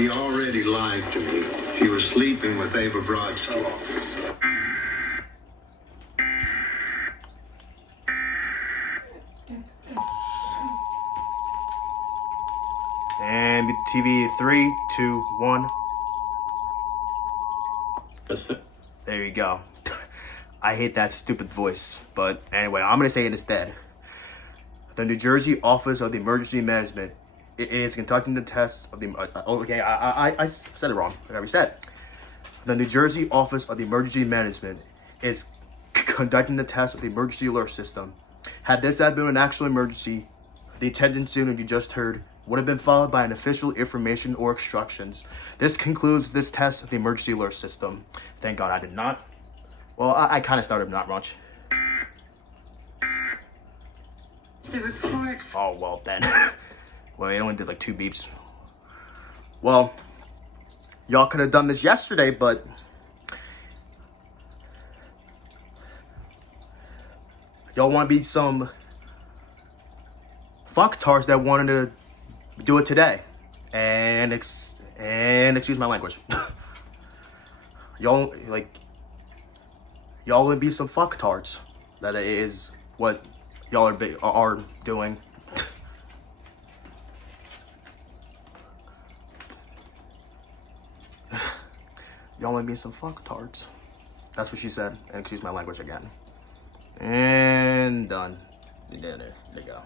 He already lied to me. He was sleeping with Ava Brodsky. And TV 3, 2, 1. There you go. I hate that stupid voice, but anyway, I'm gonna say it instead. The New Jersey Office of the Emergency Management is conducting the test of the. Okay, I said it wrong. I already said. The New Jersey Office of the Emergency Management is conducting the test of the emergency alert system. Had this been an actual emergency, the attendance unit you just heard would have been followed by an official information or instructions. This concludes this test of the emergency alert system. Thank God I did not. Well, I kind of started not much. The report. Oh, well then. Well, it only did like 2 beeps. Well, y'all could have done this yesterday, but y'all want to be some fucktards that wanted to do it today. And excuse my language. Y'all would be some fucktards. That is what y'all are doing. Y'all would be some fucktards. That's what she said. And excuse my language again. And done. There you go.